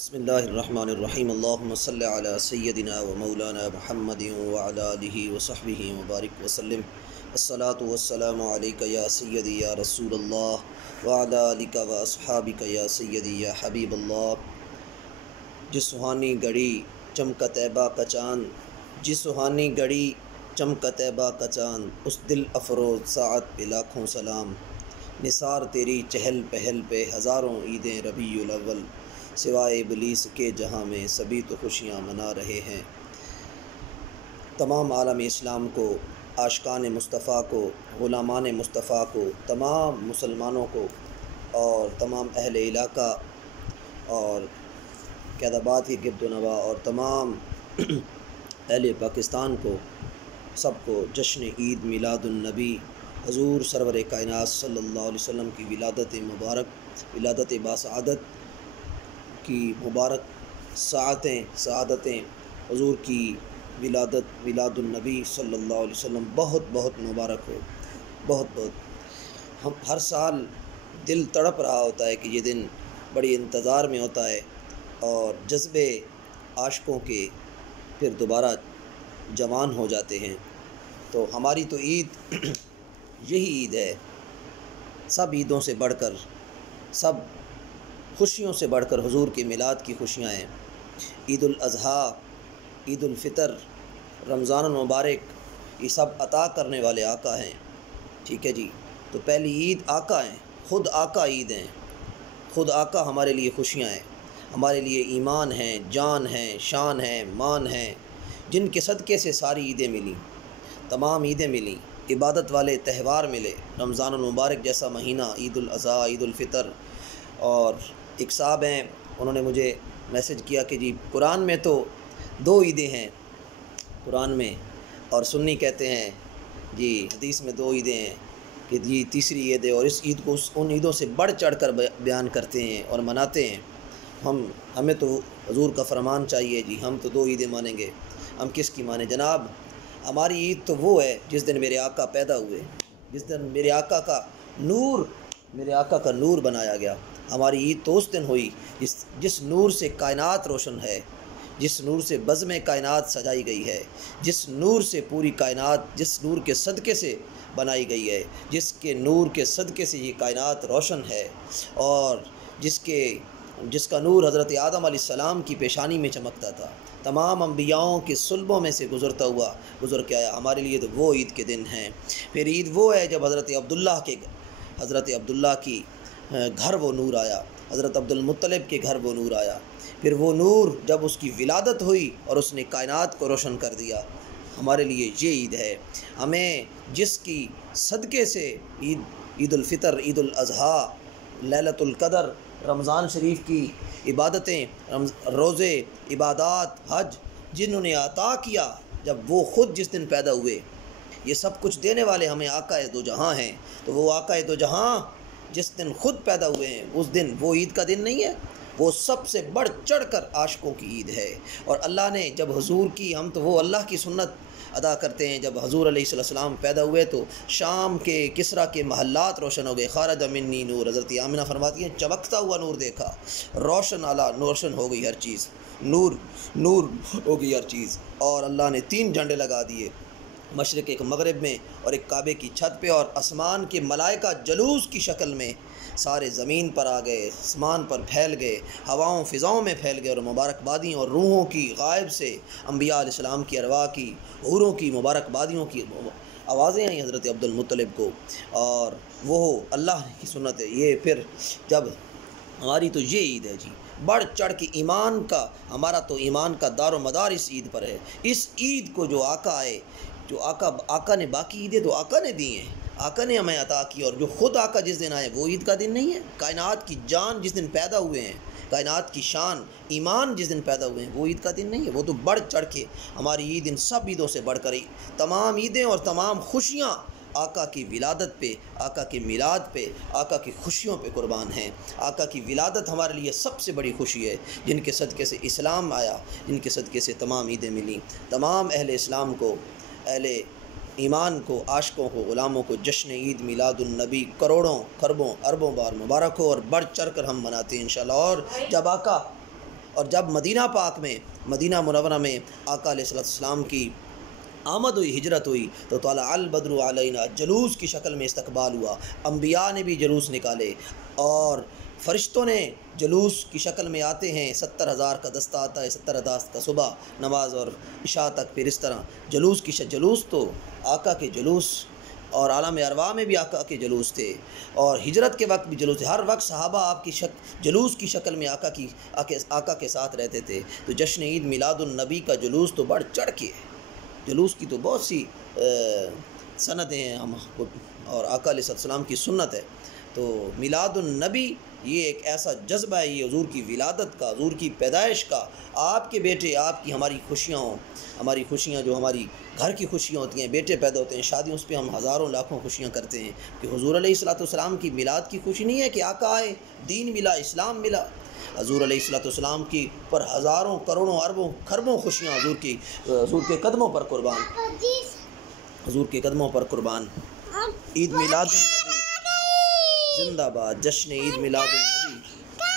بسم اللہ الرحمن الرحیم اللہم صلی علی سیدنا و مولانا محمد وعلی آلہ وصحبہ مبارک وسلم الصلاۃ والسلام علیک یا سیدی یا رسول اللہ وعلی آلک و اصحابک یا سیدی یا حبیب اللہ۔ جس سہانی گھڑی چمکا طیبہ کا چاند، جس سہانی گھڑی چمکا طیبہ کا چاند، اس دل افروز ساعت پہ لاکھوں سلام۔ نثار تیری چہل پہل پہ ہزاروں عیدیں ربیع الاول، سوائے ابلیس کے جہاں میں سبھی تو خوشیاں منا رہے ہیں۔ تمام عالم اسلام کو، عاشقان مصطفیٰ کو، غلامان مصطفیٰ کو، تمام مسلمانوں کو اور تمام اہل علاقہ اور قیدآباد کی گرد و نواح اور تمام اہل پاکستان کو، سب کو جشن عید میلاد النبی حضور سرور کائنات صلی اللہ علیہ وسلم کی ولادت مبارک، ولادت باسعادت کی مبارک سعادتیں حضور کی ولادت میلاد النبی صلی اللہ علیہ وسلم بہت بہت مبارک ہو، بہت بہت۔ ہم ہر سال دل تڑپ رہا ہوتا ہے کہ یہ دن بڑی انتظار میں ہوتا ہے اور جذبے عاشقوں کے پھر دوبارہ جوان ہو جاتے ہیں۔ تو ہماری تو عید یہی عید ہے، سب عیدوں سے بڑھ کر، سب خوشیوں سے بڑھ کر حضور کے میلاد کی خوشیاں ہیں۔ عید الاضحیٰ، عید الفطر، رمضان المبارک، یہ سب عطا کرنے والے آقا ہیں، ٹھیک ہے جی۔ تو پہلی عید آقا ہیں، خود آقا عید ہیں، خود آقا ہمارے لیے خوشیاں ہیں، ہمارے لیے ایمان ہیں، جان ہیں، شان ہیں، مان ہیں، جن کے صدقے سے ساری عیدیں ملیں، تمام عیدیں ملیں، عبادت والے تہوار ملے، رمضان المبارک جیسا مہینہ، عید الاضحیٰ، عید الفطر۔ اور ایک صاحب ہیں، انہوں نے مجھے میسج کیا کہ جی قرآن میں تو 2 عیدیں ہیں، قرآن میں، اور سنی کہتے ہیں جی حدیث میں 2 عیدیں ہیں کہ جی تیسری عید ہے، اور اس عید کو ان عیدوں سے بڑھ چڑھ کر بیان کرتے ہیں اور مناتے ہیں۔ ہمیں تو حضور کا فرمان چاہیے جی، ہم تو 2 عیدیں مانیں گے، ہم کس کی مانیں جناب؟ ہماری عید تو وہ ہے جس دن میرے آقا پیدا ہوئے، جس دن میرے آقا کا نور بنایا گیا۔ ہماری عید تو اس دن ہوئی جس نور سے کائنات روشن ہے، جس نور سے بزم کائنات سجائی گئی ہے، جس نور سے پوری کائنات، جس نور کے صدقے سے بنائی گئی ہے، جس کے نور کے صدقے سے یہ کائنات روشن ہے، اور جس کا نور حضرت آدم علیہ السلام کی پیشانی میں چمکتا تھا، تمام انبیاؤں کے صلبوں میں سے گزرتا ہوا گزر کے آیا۔ ہمارے لیے تو وہ عید کے دن ہیں۔ پھر عید وہ ہے جب حضرت عبداللہ کی گھر وہ نور آیا، حضرت عبد المطلب کے گھر وہ نور آیا، پھر وہ نور جب اس کی ولادت ہوئی اور اس نے کائنات کو روشن کر دیا۔ ہمارے لیے یہ عید ہے، ہمیں جس کی صدقے سے عید الفطر، عید الاضحیٰ، لیلۃ القدر، رمضان شریف کی عبادتیں، روزے، عبادات، حج، جنہوں نے عطا کیا، جب وہ خود جس دن پیدا ہوئے، یہ سب کچھ دینے والے ہمیں آقا دو جہاں ہیں، تو وہ آقا دو جہاں جس دن خود پیدا ہوئے ہیں، اس دن وہ عید کا دن نہیں ہے، وہ سب سے بڑھ چڑھ کر عاشقوں کی عید ہے۔ اور اللہ نے جب حضور کی، ہم تو وہ اللہ کی سنت ادا کرتے ہیں، جب حضور علیہ السلام پیدا ہوئے تو شام کے کسریٰ کے محلات روشن ہو گئے، خارج منی نور، حضرت آمنہ فرماتی ہیں چمکتا ہوا نور دیکھا، روشن روشن ہو گئی ہر چیز، نور ہو گئی ہر چیز۔ اور اللہ نے 3 جھنڈے لگا دیے، مشرق ایک مغرب میں اور ایک کعبے کی چھت پہ، اور آسمان کے ملائکہ جلوس کی شکل میں سارے زمین پر آ گئے، آسمان پر پھیل گئے، ہواؤں فضاؤں میں پھیل گئے، اور مبارکبادیوں اور روحوں کی غائب سے انبیاء علیہ السلام کی ارواح کی، حوروں کی مبارکبادیوں کی آوازیں آئیں حضرت عبد المطلب کو، اور وہ اللہ کی سنت ہے۔ یہ پھر جب ہماری تو یہ عید ہے جی، بڑھ چڑھ کے ایمان کا، ہمارا تو ایمان کا دار و مدار اس عید پر ہے۔ اس عید کو جو آقا آئے، جو آقا نے، باقی عیدیں تو آقا نے دی ہیں، آقا نے ہمیں عطا کی، اور جو خود آقا جس دن آئے وہ عید کا دن نہیں ہے۔ کائنات کی جان جس دن پیدا ہوئے ہیں، کائنات کی شان ایمان جس دن پیدا ہوئے ہیں، وہ عید کا دن نہیں ہے۔ وہ تو بڑھ چڑھ کے ہماری عید ان سب عیدوں سے بڑھ کر تمام عیدیں اور تمام خوشیاں آقا کی ولادت پہ، آقا کے میلاد پہ، آقا کی خوشیوں پہ قربان ہیں۔ آقا کی ولادت ہمارے لیے سب سے بڑی خوشی ہے، جن کے صدقے سے اسلام آیا، جن کے صدقے سے تمام عیدیں ملیں۔ تمام اہل اسلام کو، اہل ایمان کو، عاشقوں کو، غلاموں کو جشن عید میلاد النبی کروڑوں، خربوں، اربوں بار مبارک ہو، اور بڑھ چڑھ کر ہم مناتے ہیں انشاءاللہ۔ اور جب آقا اور جب مدینہ پاک میں مدینہ منورہ میں آقا علیہ السلام کی آمد ہوئی، ہجرت ہوئی، تو طلع البدر علینا جلوس کی شکل میں استقبال ہوا۔ انبیاء نے بھی جلوس نکالے اور فرشتوں نے جلوس کی شکل میں آتے ہیں، 70,000 کا دستہ آتا ہے، 70,000 کا صبح نماز اور عشاء تک، پھر اس طرح جلوس کی جلوس تو آقا کے جلوس، اور عالم ارواح میں بھی آقا کے جلوس تھے، اور ہجرت کے وقت بھی جلوس تھے، ہر وقت صحابہ آپ کی جلوس کی شکل میں آقا کے ساتھ رہتے تھے۔ تو جشن عید میلاد النبی کا جلوس تو بڑھ چڑھ کے ہے، جلوس کی تو بہت سی سندیں ہیں ہم، اور آقا علیہ السلام کی سنت ہے۔ تو میلاد النبی یہ ایک ایسا جذبہ ہے، یہ حضور کی ولادت کا، حضور کی پیدائش کا، آپ کے بیٹے، آپ کی ہماری خوشیاں ہوں، ہماری خوشیاں جو ہماری گھر کی خوشیاں ہوتی ہیں، بیٹے پیدا ہوتے ہیں، شادیوں، اس پہ ہم ہزاروں لاکھوں خوشیاں کرتے ہیں، کہ حضور علیہ السلام کی میلاد کی خوشی نہیں ہے کہ آقا آئے، دین ملا، اسلام ملا۔ حضور علیہ السلام کی پر ہزاروں، کروڑوں، اربوں، کھربوں خوشیاں حضور کے قدموں پر قربان، حضور کے قدموں پر قربان۔ عید میلاد النبی زندہ باد، جشن عید میلاد النبی۔